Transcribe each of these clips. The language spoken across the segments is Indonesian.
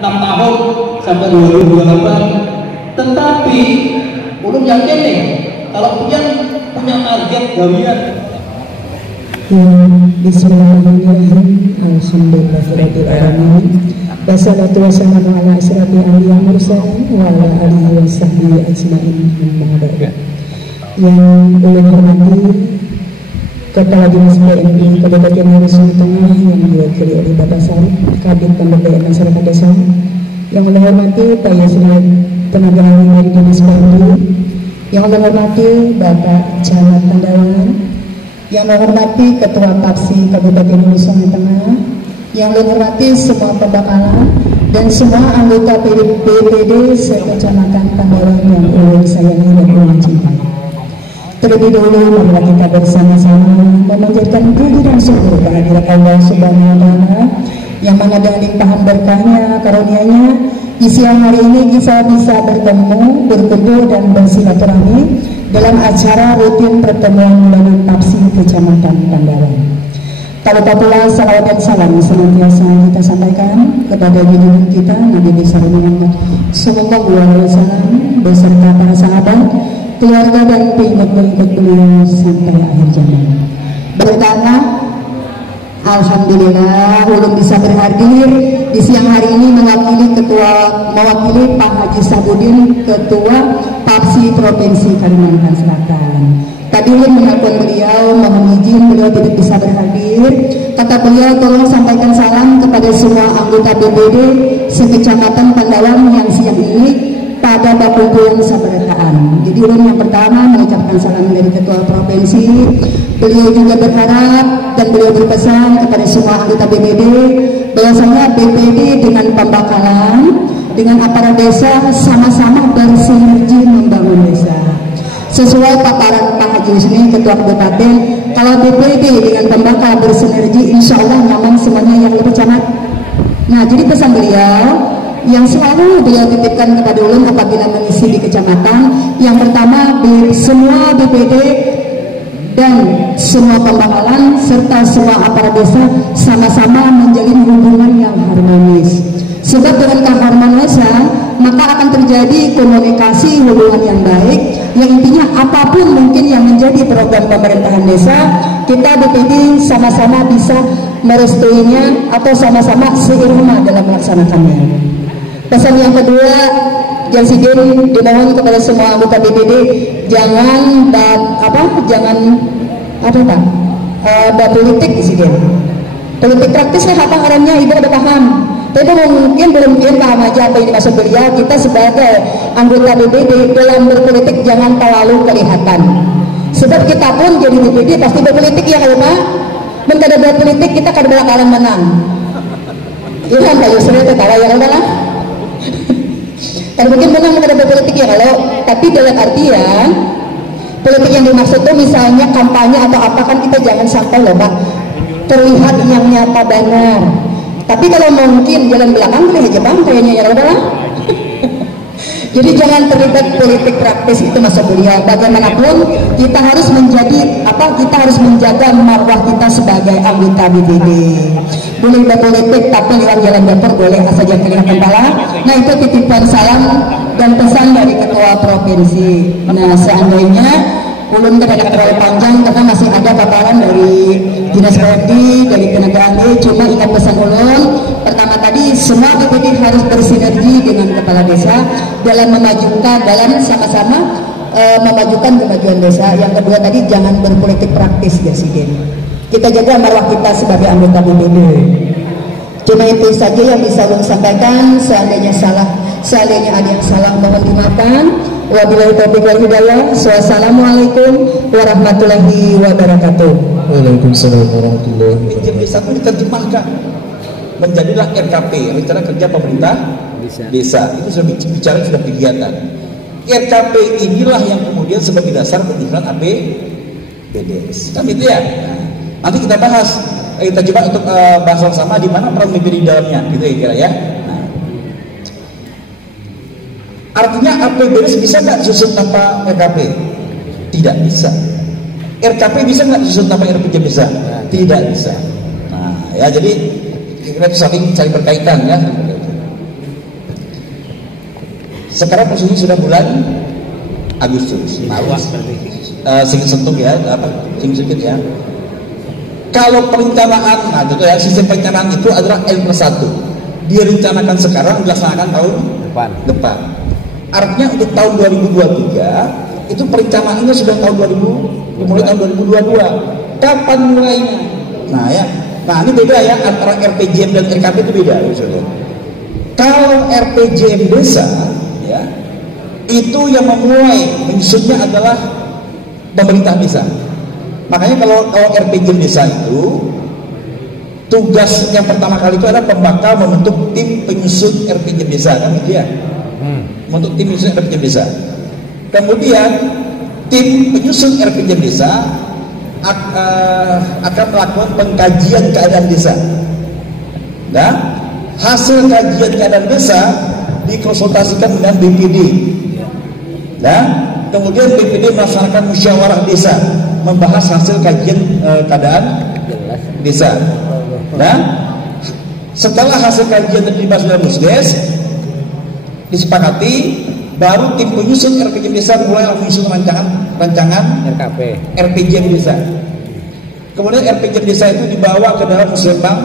6 tahun sampai 2028. Tetapi ulun yakin nih kalau punya target gawian. Bismillahirrahmanirrahim. Alhamdulillahirabbil alamin. Wassalatu wassalamu ala asyrafil anbiya'i wal mursalin wa ala alihi wa sahbihi ajmain. Yang ulun hormati Kepala Dinas PMI Kabupaten Sulawesi Tengah yang diwakili oleh Bapak Sarif, Kabid Pemberdayaan Masyarakat Desa. Yang ulun hormati Pak Yasir tenaga ahli dari Dinas PMI. Yang ulun hormati Bapak Camat Pandawangan. Yang ulun hormati Ketua Papsi Kabupaten Sulawesi Tengah. Yang ulun hormati semua pembakalan dan semua anggota BPD sekecamatan Pandawangan yang ulun sayangi dan ulun cintai. Terlebih dahulu marilah kita bersama-sama memanjatkan puji dan syukur kehadirat Allah Subhanahu wa Ta'ala yang mana dengan limpahan berkahnya, karunia-Nya di siang hari ini kita bisa bertemu, berkumpul dan bersilaturahmi dalam acara rutin pertemuan bulanan Papsi Kecamatan Pandawangan. Tak lupa pula salawat dan salam senantiasa kita sampaikan kepada junjungan kita Nabi besar Muhammad Sallallahu Alaihi Wasallam beserta para sahabat, keluarga dan pengikut beliau sampai akhir zaman. Pertama, alhamdulillah ulun bisa berhadir di siang hari ini mewakili Pak Haji Sabudin, Ketua Papsi Provinsi Kalimantan Selatan. Tadi ulun menelpon beliau, mohon izin beliau tidak bisa berhadir. Kata beliau, tolong sampaikan salam kepada semua anggota BPD sekecamatan Pandawangan yang siang ini pada kumpulan sabarataan. Jadi ulun yang pertama mengucapkan salam dari Ketua Provinsi. Beliau juga berharap dan beliau berpesan kepada semua anggota BPD bahwasanya BPD dengan Pembakalan, dengan aparat desa sama-sama bersinergi membangun desa. Sesuai paparan Pak Haji Husni, Ketua Kabupaten, kalau BPD dengan Pembakal bersinergi, insya Allah nyaman semuanya yang lebih camat. Nah, jadi pesan beliau yang selalu beliau titipkan kepada ulun apabila mengisi di kecamatan, yang pertama semua BPD dan semua Pembakalan serta semua aparat desa sama-sama menjalin hubungan yang harmonis. Sebab dengan keharmonisan maka akan terjadi komunikasi hubungan yang baik, yang intinya apapun mungkin yang menjadi program pemerintahan desa, kita BPD sama-sama bisa merestuinya atau sama-sama seirama dalam melaksanakannya. Pesan yang kedua, Jansiden dimohon kepada semua anggota BPD jangan politik di sini. Politik praktis lah apa orangnya, ibu udah paham. Tapi mungkin belum paham aja apa yang dimaksud beliau. Kita sebagai anggota BPD dalam berpolitik jangan terlalu kelihatan. Sebab kita pun jadi BPD pasti berpolitik ya kalau Pak. Mentada berpolitik kita kada bakalan menang. Iya kan Pak Yusril ketawa ya kalau lah. Kan mungkin menang mentada berpolitik ya kalau. Tapi dalam artian politik yang dimaksud itu misalnya kampanye atau apa kan kita jangan sampai loh Pak terlihat yang nyata benar. Tapi kalau mungkin jalan belakang boleh aja Bang kayaknya ya udahlah. Jadi jangan terlibat politik praktis itu masuk beliau. Bagaimanapun kita harus kita harus menjaga marwah kita sebagai anggota BPD. Boleh berpolitik tapi lewat jalan dapur boleh asal jangan kelihatan kepala. Nah itu titipan salam dan pesan dari Ketua Provinsi. Nah seandainya ulun tidak terlalu panjang karena masih ada paparan dari Dinas PMD, dari tenaga ahli. Cuma ingat pesan ulun, pertama tadi semua BPD harus bersinergi dengan kepala desa dalam sama-sama memajukan kemajuan desa. Yang kedua tadi jangan berpolitik praktis Presiden. Kita jaga marwah kita sebagai anggota BPD. Cuma itu saja yang bisa ulun sampaikan. Seandainya ada yang salah mohon dimaafkan. Wabillahi taufiq wal hidayah. Wassalamualaikum warahmatullahi wabarakatuh. Waalaikumsalam warahmatullahi wabarakatuh. Bisa pun diterjemahkan menjadilah RKP, rencana kerja pemerintah desa. Itu sudah bicara, sudah kegiatan. RKP inilah yang kemudian sebagai dasar penyusunan APBDes. Kan itu ya. Nanti kita bahas, kita coba untuk bahas sama di mana peran BPD di dalamnya, gitu ya kira ya. Artinya APBDes bisa nggak disusun tanpa RKP? Tidak bisa. RKP bisa nggak disusun tanpa RPJ bisa? Tidak bisa. Nah, ya jadi kita saling berkaitan ya. Sekarang posisinya sudah bulan Agustus. Sedikit sentuh ya, sedikit ya. Kalau perencanaan, nah itu ya, sistem perencanaan itu adalah N+1. Direncanakan sekarang, dilaksanakan tahun depan. Artinya untuk tahun 2023 itu perencanaannya sudah tahun 2000, mulai tahun 2022. Kapan mulainya? Nah ya, nah ini beda ya antara RPJM dan RKP itu beda. Misalnya. Kalau RPJM desa, ya itu yang memulai menyusunnya adalah pemerintah desa. Makanya kalau RPJM desa itu tugas yang pertama kali itu adalah pembakal membentuk tim penyusun RPJM desa, kan gitu ya. Membentuk tim penyusun RPJM desa. Kemudian tim penyusun RPJM desa akan melakukan pengkajian keadaan desa. Nah, hasil kajian keadaan desa dikonsultasikan dengan BPD. Nah, kemudian BPD melaksanakan musyawarah desa, membahas hasil kajian keadaan desa. Nah, setelah hasil kajian dibahas oleh Musdes, disepakati, baru tim penyusun RPJM desa mulai menyusun rancangan RPJM desa. Kemudian RPJM desa itu dibawa ke dalam musrembang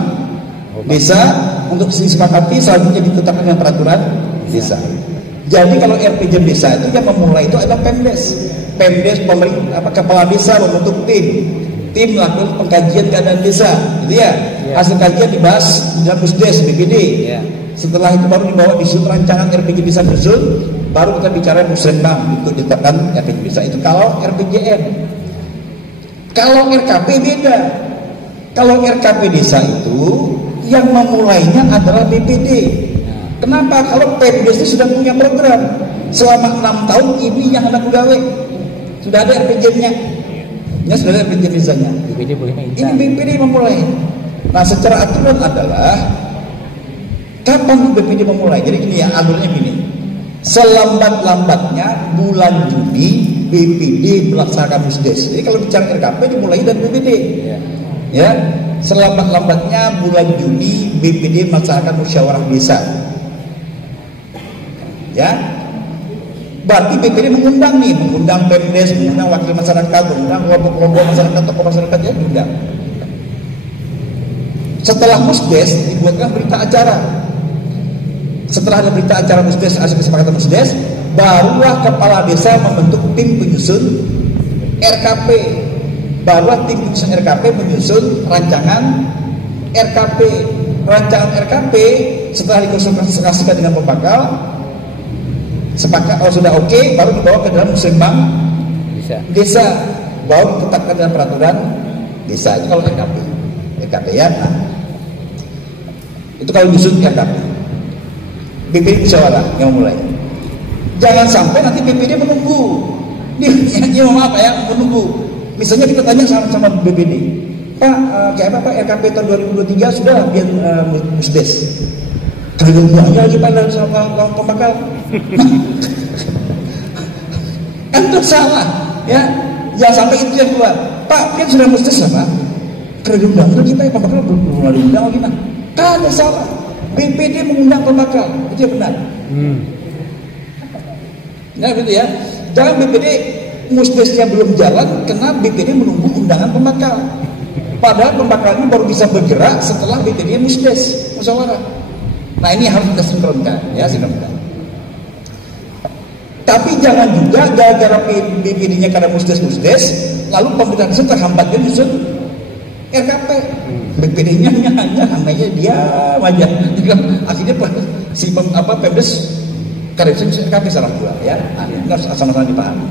desa untuk disepakati, selanjutnya ditetapkan dengan peraturan desa. Jadi kalau RPJM desa itu yang memulai itu adalah Pemdes. Pemdes pemerintah kepala desa membentuk tim melakukan pengkajian keadaan desa, gitu ya. Hasil kajian dibahas di dalam Musdes BPD. Setelah itu baru dibawa disusun rancangan RPJM desa disusun, baru kita bicara musrembang untuk ditetapkan RPJM desa. Itu kalau RPJM. Kalau RKP beda. Kalau RKP desa itu yang memulainya adalah BPD. Kenapa? Kalau Pemdes itu sudah punya program selama 6 tahun ini yang ada pegawai, sudah ada RPJM-nya, ya sudah ada RPJM desanya. Ini BPD memulai. Nah, secara aturan adalah kapan BPD memulai? Jadi gini ya, alurnya gini. Selambat-lambatnya bulan Juni BPD melaksanakan Musdes. Jadi kalau bicara RKP dimulai dari BPD. Ya, selambat-lambatnya bulan Juni BPD melaksanakan musyawarah desa. Ya, berarti BPD mengundang Pemdes, mengundang wakil masyarakat, mengundang kelompok-kelompok masyarakat, tokoh masyarakat, ya diundang. Setelah Musdes dibuatkan berita acara. Setelah ada berita acara Musdes, hasil kesepakatan Musdes, barulah kepala desa membentuk tim penyusun RKP. Barulah tim penyusun RKP menyusun rancangan RKP. Rancangan RKP setelah dikonsultasikan dengan pembakal, sepakat sudah oke, baru dibawa ke dalam musrembang desa, baru ditetapkan dengan peraturan desa. Itu kalau RKP ya. Nah, itu kalau disusun RKP. BPD musyawarah yang memulai. Jangan sampai nanti BPD menunggu. Dia mau apa ya? Menunggu. Misalnya kita tanya sama BPD, Pak, kayak apa Pak RKP tahun 2023 sudah biar Musdes. Kerjanya aja Pak sama pembakal. Kan itu salah, ya. Jangan sampai itu yang keluar. Pak, kan sudah Musdes apa? Kerja kita pembakal belum ada undang gimana? Kan ada salah. BPD mengundang pembakal, itu yang benar. Nah begitu ya. Jangan BPD Musdesnya belum jalan, karena BPD menunggu undangan pembakal. Padahal pembakal ini baru bisa bergerak setelah BPD Musdes musyawarah. Nah ini harus kita sinkronkan, ya sinkronkan. Tapi jangan juga gara-gara BPD-nya karena Musdes, lalu pemerintah desa terhambat dia nyusun RKP. BPD-nya hanya diam aja. Akhirnya si Pemdes karena nyusun RKP salah pula, ya. Nah, ini harus sama-sama dipahami.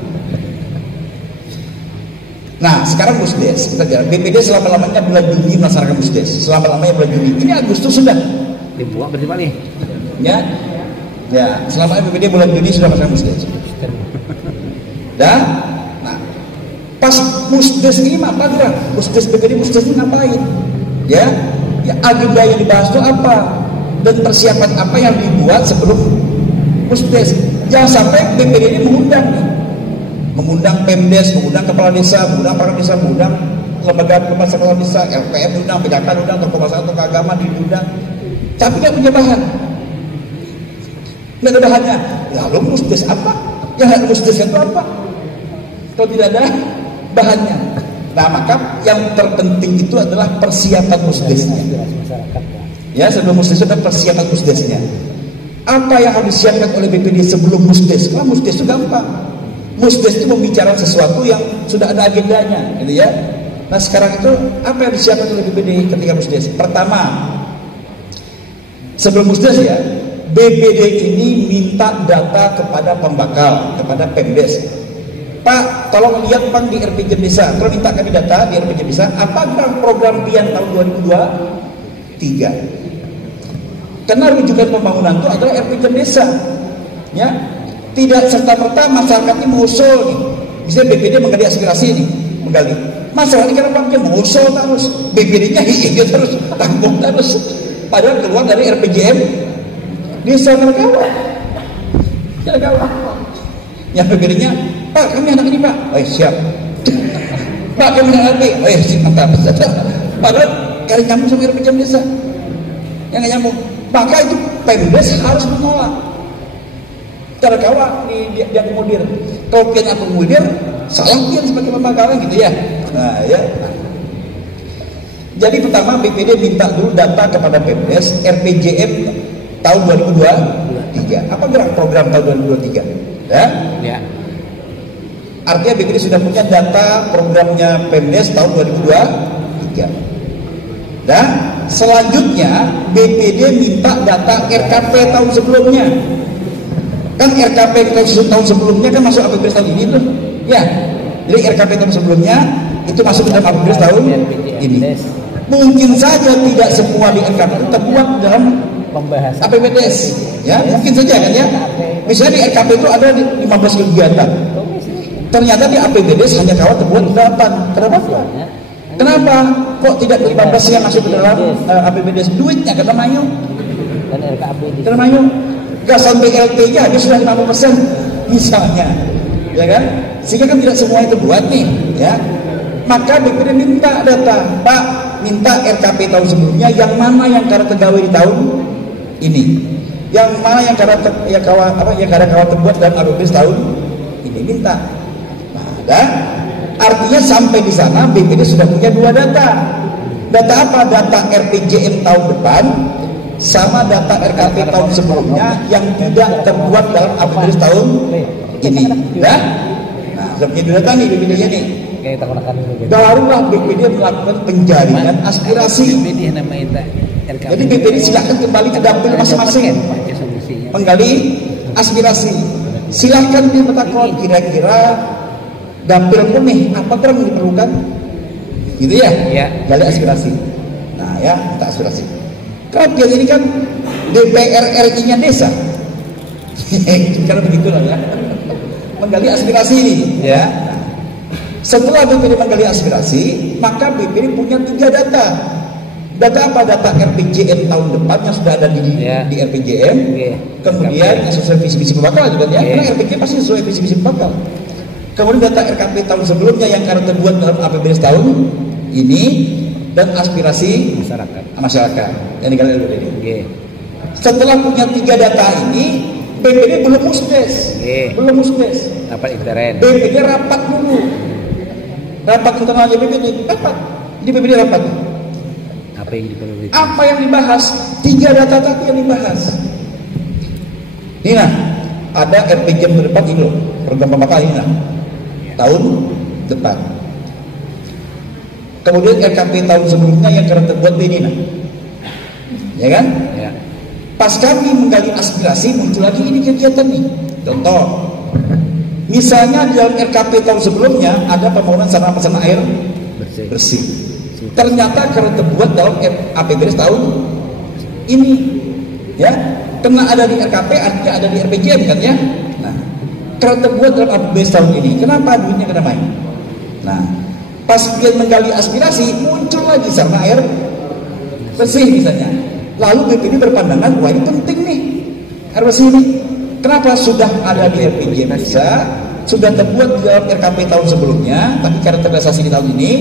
Nah, sekarang Musdes kita jalan. BPD selama-lamanya bulan Juni melaksanakan Musdes. Selama-lamanya bulan Juni. Ini Agustus sudah dibuat berarti Pak nih. Ya, selama BPD bulan Juni sudah melaksanakan Musdes. Dan, nah, pas Musdes ini apa gerak? Musdes BPD Musdes ini ngapain? Ya, agenda yang dibahas itu apa? Dan persiapan apa yang dibuat sebelum Musdes? Jangan sampai BPD ini mengundang Pemdes, mengundang kepala desa, mengundang perangkat desa, mengundang lembaga kepala desa, LPM diundang, PKK diundang, tokoh masyarakat, tokoh agama diundang, tapi tidak punya bahan. nggak ada bahannya. Ya lalu musdes apa? Yang nggak musdes itu apa? Kalau tidak ada bahannya. Nah maka yang terpenting itu adalah persiapan musdesnya. Ya sebelum musdes itu ada persiapan musdesnya. Apa yang harus disiapkan oleh BPD sebelum musdes? Karena musdes itu gampang. Musdes itu membicarakan sesuatu yang sudah ada agendanya, gitu ya. Nah sekarang itu apa yang disiapkan oleh BPD ketika musdes? Pertama, sebelum musdes ya, BPD ini minta data kepada pembakal, kepada Pemdes. Pak, tolong lihat Bang di RPJ Desa. Kalau minta kami data di RPJ Desa, apa program PIAN tahun 2023? Karena rujukan pembangunan itu adalah RPJ Desa, ya. Tidak serta-merta masyarakat ini mengusul nih. Misalnya BPD menggali aspirasi nih, menggali. Masalah ini kenapa dia mengusul terus, BPD-nya iya terus, tanggung terus. Padahal keluar dari RPJM Desa Nergawa. Yang BPD-nya, Pak kami anak ini Pak, oh siap. Pak kami anak ini, oh siap mantap. Padahal kali nyambung sama RPJM Desa, yang nggak nyambung. Maka itu Pemdes harus menolak. Terkawa dia akomodir. Kalau pian akomodir, salah pian sebagai pembakalan gitu ya. Nah ya. Jadi pertama BPD minta dulu data kepada Pemdes RPJM tahun 2023. Apa gerak program tahun 2023? Ya. Artinya BPD sudah punya data programnya Pemdes tahun 2023. Dan selanjutnya BPD minta data RKP tahun sebelumnya. Kan RKP tahun sebelumnya kan masuk APBD tahun ini tuh, ya. Jadi RKP tahun sebelumnya itu masuk ke dalam APBD tahun ini. Mungkin saja tidak semua di RKP itu terbuat dalam pembahasan APBDes, ya. Mungkin saja kan ya. Misalnya di RKP itu ada 15 kegiatan. Ternyata di APBDes hanya kawan terbuat 8. Kenapa? Kok tidak 15 yang masuk ke dalam APBDes? Duitnya kena mayu. Kena mayu. Gak sampai LT-nya dia sudah 50% misalnya, ya kan? Sehingga kan tidak semua itu buat nih, ya. Maka BPD minta data, Pak, minta RKP tahun sebelumnya, yang mana yang karena tergawe di tahun ini, yang mana yang karena terbuat dalam APBD tahun ini, minta. Nah, dan artinya sampai di sana BPD sudah punya 2 data. Data apa? Data RPJM tahun depan sama data RKP tahun sebelumnya yang tidak terbuat dalam APBD tahun ini, ya. Nah, sudah data nih BPD-nya nih. Barulah BPD melakukan penjaringan aspirasi. Jadi BPD silakan kembali ke dapil masing-masing, menggali aspirasi. Silakan diberitakan kira-kira dapil pun nih apa yang diperlukan, gitu ya? Gali aspirasi. Nah ya, minta aspirasi. Kalau ini kan DPR RI-nya desa, kalau begitulah ya, menggali aspirasi ini, ya. Setelah BPD menggali aspirasi, maka BPD punya 3 data. Data apa? Data RPJM tahun depan yang sudah ada di RPJM, kemudian yang sesuai visi misi pembakal juga ya, karena RPJM pasti sesuai visi misi pembakal. Kemudian data RKP tahun sebelumnya yang karena terbuat dalam APBD tahun ini, dan aspirasi masyarakat yang digali oleh BPD. Setelah punya 3 data ini, BPD belum musdes, rapat intern. BPD rapat dulu, rapat internalnya BPD, di BPD rapat. Apa yang dibahas? 3 data tadi yang dibahas. Ini ada RPJM ke depan ini loh, program pembakal ini tahun depan. Kemudian RKP tahun sebelumnya yang karena terbuat ini, ya kan? Ya. Pas kami menggali aspirasi muncul lagi ini kegiatan nih. Contoh, misalnya di dalam RKP tahun sebelumnya ada pembangunan sarana prasarana air bersih. Ternyata karena terbuat dalam APBD tahun ini, ya, karena ada di RKP artinya ada di RPJM kan ya. Nah, karena terbuat dalam APBD tahun ini, kenapa duitnya kena main? Nah, pas dia menggali aspirasi muncul lagi sarana air bersih misalnya. Lalu BPD berpandangan, wah ini penting nih air bersih ini. Kenapa? Sudah ada di RPJM bisa, sudah terbuat di dalam RKP tahun sebelumnya, tapi karena terrealisasi di tahun ini,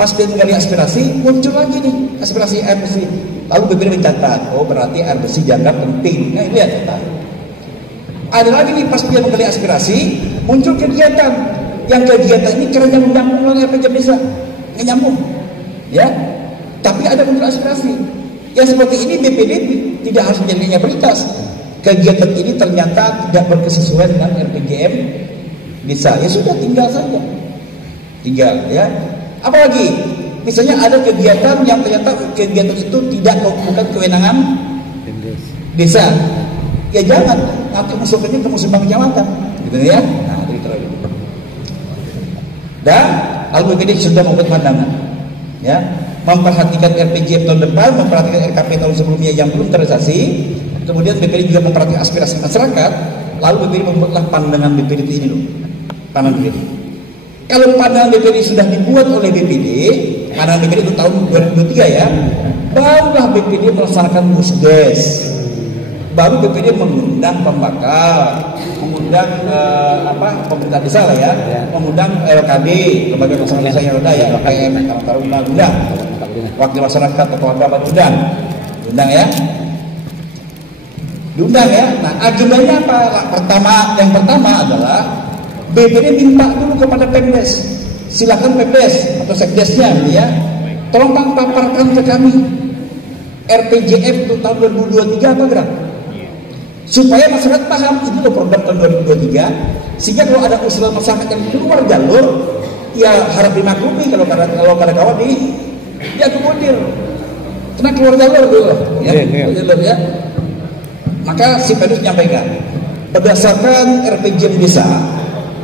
pas dia menggali aspirasi muncul lagi nih aspirasi air bersih. Lalu BPD mencatat, oh berarti air bersih dianggap penting. Nah ini lihat catat. Ada lagi nih pas dia menggali aspirasi, muncul kegiatan. Yang kegiatan ini karena nyambung dengan RPJM Desa, nggak nyambung, ya. Tapi ada muncul aspirasi. Yang seperti ini BPD tidak harus menjadi prioritas. Kegiatan ini ternyata tidak berkesesuaian dengan RPJM Desa. Ya sudah, tinggal saja. Tinggal, ya. Apalagi misalnya ada kegiatan yang ternyata kegiatan itu bukan kewenangan desa. Ya jangan, nanti musuhnya ke musibah kecamatan, gitu ya. Nah, itu lagi. Dan BPD sudah membuat pandangan, ya, memperhatikan RPJM tahun depan, memperhatikan RKP tahun sebelumnya yang belum terrealisasi. Kemudian BPD juga memperhatikan aspirasi masyarakat. Lalu BPD membuatlah pandangan BPD ini loh, pandangan BPD. Kalau pandangan BPD sudah dibuat oleh BPD, pandangan BPD itu tahun 2023 ya, barulah BPD melaksanakan musdes. Baru BPD mengundang pembakar, mengundang pemerintah desa lah ya, mengundang LKD, lembaga konservasi desa yang ada ya, LKM, kalau undang, wakil masyarakat atau agama undang ya, diundang ya. Nah, agendanya apa? Yang pertama adalah BPD minta dulu kepada Pemdes, silakan Pemdes atau Sekdesnya ya, tolong paparkan ke kami RPJM untuk tahun 2023 apa gerak? Supaya masyarakat paham itu loh program tahun 2023, sehingga kalau ada usulan masyarakat yang keluar jalur, ya harap dimaklumi kalau kawan dia kemudian karena keluar jalur dulu, ya. Maka si Pemdes menyampaikan berdasarkan RPJM Desa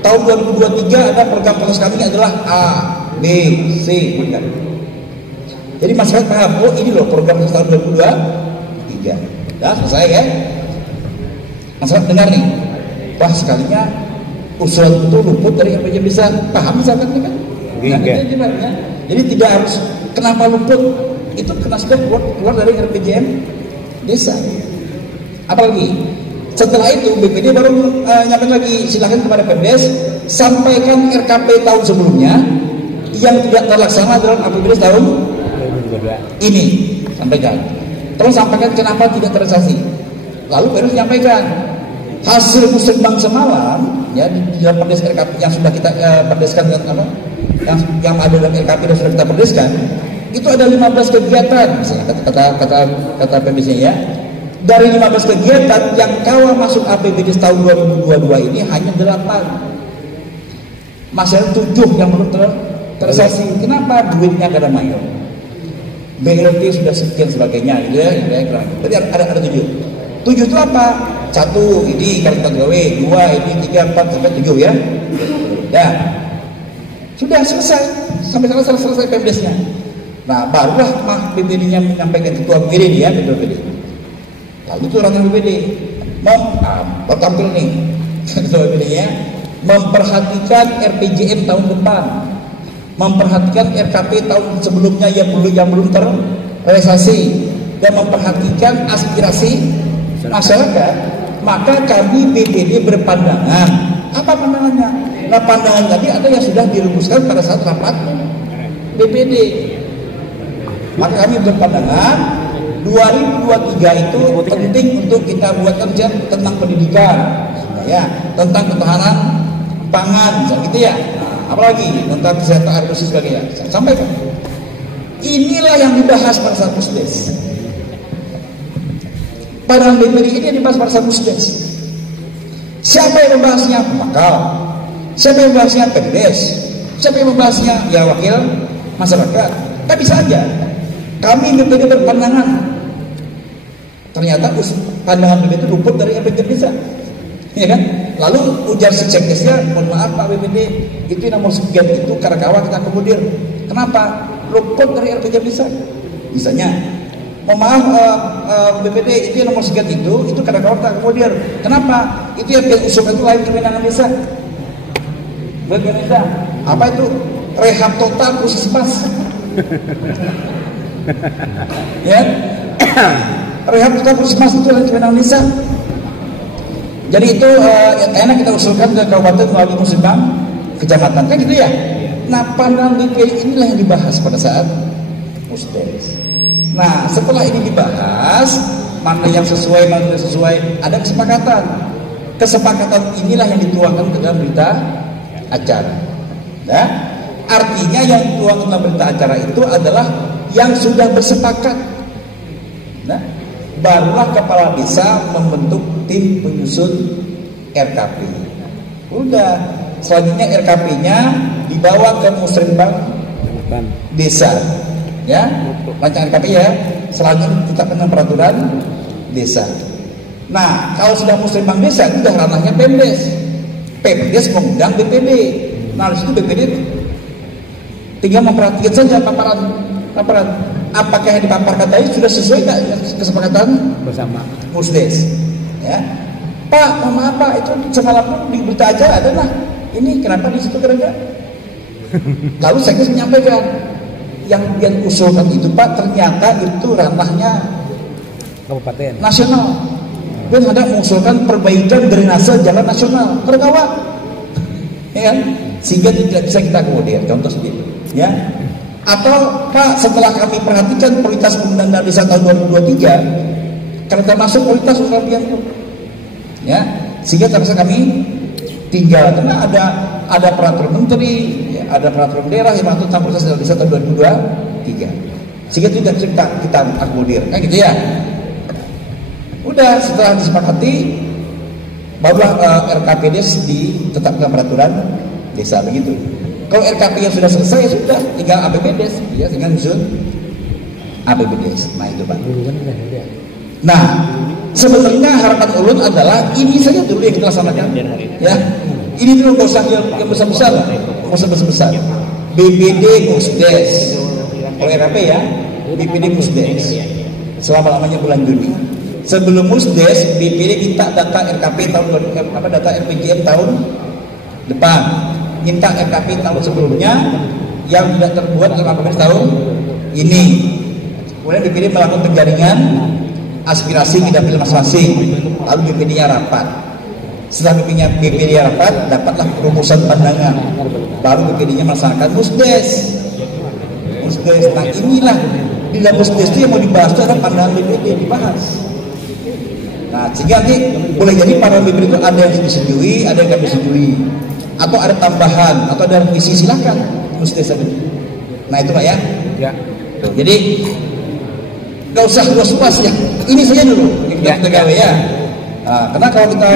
tahun 2023 ada program fokus kami adalah A, B, C, bukan. Jadi masyarakat paham, oh ini loh program tahun 2023. Dah selesai ya. Masyarakat dengar nih, wah sekalinya usulan itu luput dari RPJM Desa, paham masyarakat ini kan? Ya. Jadi tidak harus kenapa luput, itu kena sudah keluar dari RPJM Desa. Apalagi setelah itu BPD baru nyampe lagi, silakan kepada Pemdes sampaikan RKP tahun sebelumnya yang tidak terlaksana dalam APBD tahun ini, sampaikan. Terus sampaikan kenapa tidak terrealisasi. Lalu Pemdes menyampaikan hasil musrenbang semalam ya di dalam Perdes RKP yang sudah kita perdeskan dengan yang ada dalam RKP dan sudah kita perdeskan, itu ada 15 kegiatan misalnya kata Pemdesnya ya. Dari 15 kegiatan yang kawal masuk APBD tahun 2022 ini hanya 8. Masih ada 7 yang belum terrealisasi. Kenapa? Duitnya kada mayor. BLT sudah sekian sebagainya gitu ya. Berarti ada 7. 7 itu apa? 1 ini kartu gawe, 2 ini 3, 4 sampai 7 ya. Dan sudah selesai sampai selesai Pemdesnya. Nah, barulah BPD-nya menyampaikan ketua BPD ya, BPD. Lalu itu orang BPD tampil nih ketua BPD-nya memperhatikan RPJM tahun depan, memperhatikan RKP tahun sebelumnya yang belum terrealisasi, dan memperhatikan aspirasi masyarakat. Maka kami BPD berpandangan, apa pandangannya? Nah, pandangan tadi ada yang sudah dirumuskan pada saat rapat BPD. Maka kami berpandangan 2023 itu penting untuk kita buat kerja tentang pendidikan, ya, tentang ketahanan pangan, gitu ya. Nah, apalagi tentang kesehatan air bersih sebagainya. Sampaikan. Inilah yang dibahas pada saat musdes. Pada BPD ini yang dibahas pada saat musdes. Siapa yang membahasnya? Bakal. Siapa yang membahasnya? Pemdes. Siapa yang membahasnya? Ya wakil masyarakat. Tapi bisa aja kami BPD berpandangan, ternyata pandangan BPD itu luput dari RPJM Desa, ya kan? Lalu ujar si Sekdesnya, mohon maaf Pak BPD, itu nomor sekian itu Karakawang kita akomodir. Kenapa? Luput dari RPJM Desa. Misalnya, mohon maaf BPD itu nomor sekian itu Karakawang kita akomodir. Kenapa? Itu yang usulkan itu lain kewenangan desa. Kewenangan desa. Apa itu? Rehab total puskesmas. Ya, rehab total puskesmas itu adalah kewenangan desa. Jadi itu enak kita usulkan ke kabupaten melalui musibah kecamatan, kan gitu ya. Nah, pandangan BPD inilah yang dibahas pada saat musdes. Nah, setelah ini dibahas, mana yang sesuai, mana yang tidak sesuai, ada kesepakatan. Kesepakatan inilah yang dituangkan ke dalam berita acara. Nah, artinya yang dituangkan dalam berita acara itu adalah yang sudah bersepakat. Nah, barulah kepala desa membentuk tim penyusun RKP. Udah, selanjutnya RKP-nya dibawa ke musrenbang desa. Ya, rancangan RKP ya, selanjutnya ditetapkan peraturan desa. Nah, kalau sudah musrenbang desa itu sudah ranahnya Pemdes. Pemdes mengundang BPD. Nah, disitu BPD tinggal memperhatikan saja paparan. Apakah yang dipaparkan tadi sudah sesuai nggak kesepakatan bersama Musdes? Ya, Pak, mohon maaf Pak, itu semalam di berita aja ada lah. Ini kenapa di situ kerja? Lalu saya menyampaikan yang usulkan itu Pak, ternyata itu ranahnya kabupaten nasional. Dan ada mengusulkan perbaikan drainase jalan nasional terkawat, ya, sehingga tidak bisa kita akomodir. Contoh seperti itu, ya. Atau Pak, setelah kami perhatikan prioritas pembangunan dana desa tahun 2023, karena termasuk prioritas pembangunan itu, ya, sehingga terpaksa kami tinggal karena ada peraturan menteri, ya, ada peraturan daerah yang mengatur tentang prioritas dana desa tahun 2023, sehingga tidak bisa kita akomodir, kan gitu ya. Udah, setelah disepakati, barulah RKPDes ditetapkan peraturan desa begitu. Kalau RKP yang sudah selesai ya sudah, tinggal APBDes, ya, tinggal nyusun APBDes. Nah itu Pak. Nah, sebenarnya harapan ulun adalah ini saja dulu yang kita laksanakan, ya. Ini dulu nggak usah yang besar-besar, nggak usah besar-besar. BPD Musdes, kalau RKP ya, BPD Musdes, selama-lamanya bulan Juni. Sebelum Musdes, BPD minta data RKP data RPJM tahun depan, minta RKP tahun sebelumnya yang tidak terbuat dalam APBD tahun ini. Kemudian BPD melakukan penjaringan aspirasi di dapil masing-masing, lalu BPD-nya rapat. Setelah BPD-nya rapat, dapatlah rumusan pandangan, baru BPD-nya melaksanakan Musdes. Nah inilah di dalam Musdes itu yang mau dibahas itu ada pandangan BPD dibahas. Nah, sehingga nanti boleh jadi para BPD itu ada yang disetujui, ada yang tidak disetujui, atau ada tambahan, atau ada revisi, silakan Musdes saja. Nah itu Pak ya. Ya. Jadi nggak usah luas-luas ya. Ini saja dulu yang kita gawe ya. Nah, karena kalau kita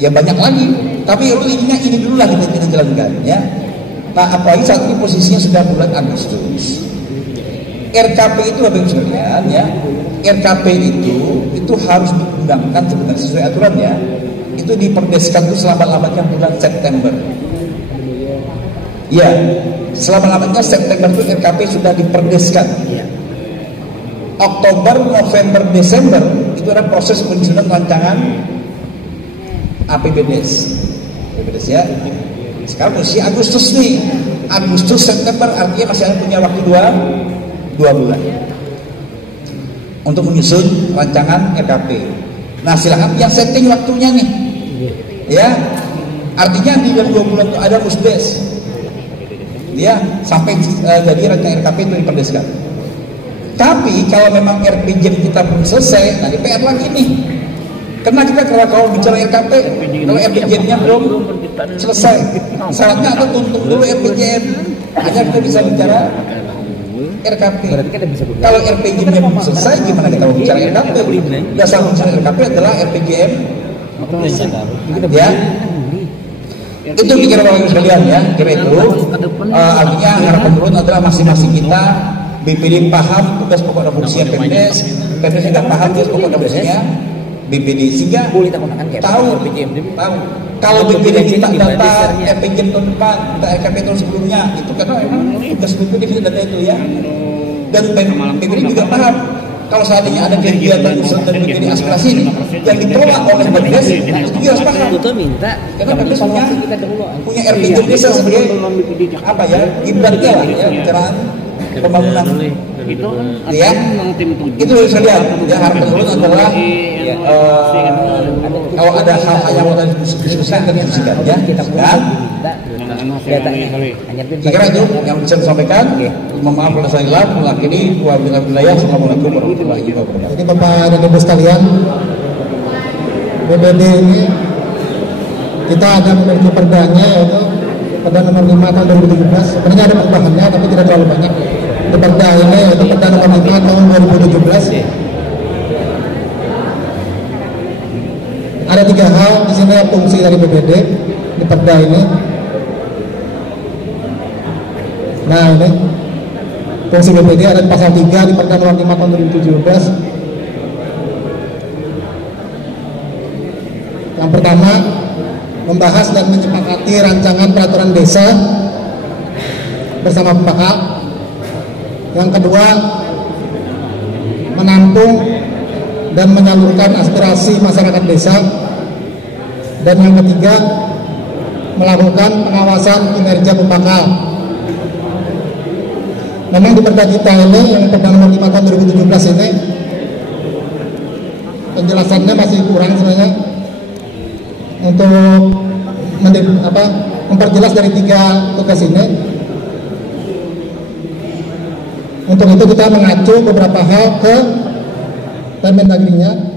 ya banyak lagi. Tapi intinya ini dulu lah kita jalankan ya. Nah, apalagi saat ini posisinya sudah bulan Agustus. RKP itu Bapak Ibu sekalian ya, RKP itu harus diundangkan sebenarnya sesuai aturannya. Itu diperdeskan itu selama-lamanya bulan September. Ya, selama-lamanya September itu RKP sudah diperdeskan. Oktober, November, Desember itu ada proses penyusunan rancangan APBDes. APBDes ya. Sekarang posisi Agustus nih, Agustus September artinya masih ada punya waktu 2 bulan untuk menyusun rancangan RKP. Nah silakan yang setting waktunya nih, ya. Artinya di dalam 2 bulan itu ada Musdes, ya, sampai jadi rancangan RKP itu diperdeskan. Tapi kalau memang RPJM kita belum selesai, nah di PR lagi nih. Karena kita kalau bicara RKP, kalau RPJM-nya belum selesai, syaratnya ada tuntut dulu RPJM, hanya kita bisa bicara RKP. Kalau RPJM-nya belum selesai, gimana kita mau bicara RKP? Dasar bicara RKP adalah RPJM, ya. Itu pikiran Bapak Ibu sekalian ya, kira itu. Artinya harapan turun adalah masing-masing kita BPD paham tugas pokok dan fungsinya Pemdes, Pemdes juga paham tugas pokok dan fungsinya BPD, sehingga tahu kalau BPD minta data RPJM tahun depan, minta RKP tahun sebelumnya, itu karena memang tugas BPD itu data itu ya. Dan BPD juga paham kalau seandainya ada kegiatan usul dan BPD aspirasi ini yang ditolak oleh Pemdes, itu harus paham. Karena Pemdes punya RPJM desa sebagai apa ya, ibaratnya lah ya, pencerahan pembangunan itu ya. Itu saya lihat ya, harapan itu adalah kalau ada hal-hal yang mau diskusikan ya, kita Saya kira itu yang bisa disampaikan. Mohon maaf kalau saya hilang. Mengakhiri wabillahi wilayah. Assalamualaikum warahmatullahi wabarakatuh. Jadi Bapak dan Ibu sekalian, BBD ini kita ada memiliki perdanya, yaitu Perda nomor 5 tahun 2017. Sebenarnya ada perubahannya tapi tidak terlalu banyak. Itu Perda ini yaitu Perda nomor 5 tahun 2017. Ada 3 hal di sini fungsi dari BBD di Perda ini. Nah, ini fungsi BBD ada di pasal 3 di Perda nomor 5 tahun 2017. Yang pertama, membahas dan menyepakati rancangan peraturan desa bersama pihak. Yang kedua, menampung dan menyalurkan aspirasi masyarakat desa. Dan yang ketiga, melakukan pengawasan kinerja pembakal. Memang di Perda kita ini, yang Perda nomor 5 tahun 2017 ini, penjelasannya masih kurang sebenarnya untuk memperjelas dari 3 tugas ini. Untuk itu kita mengacu beberapa hal ke Permendagrinya.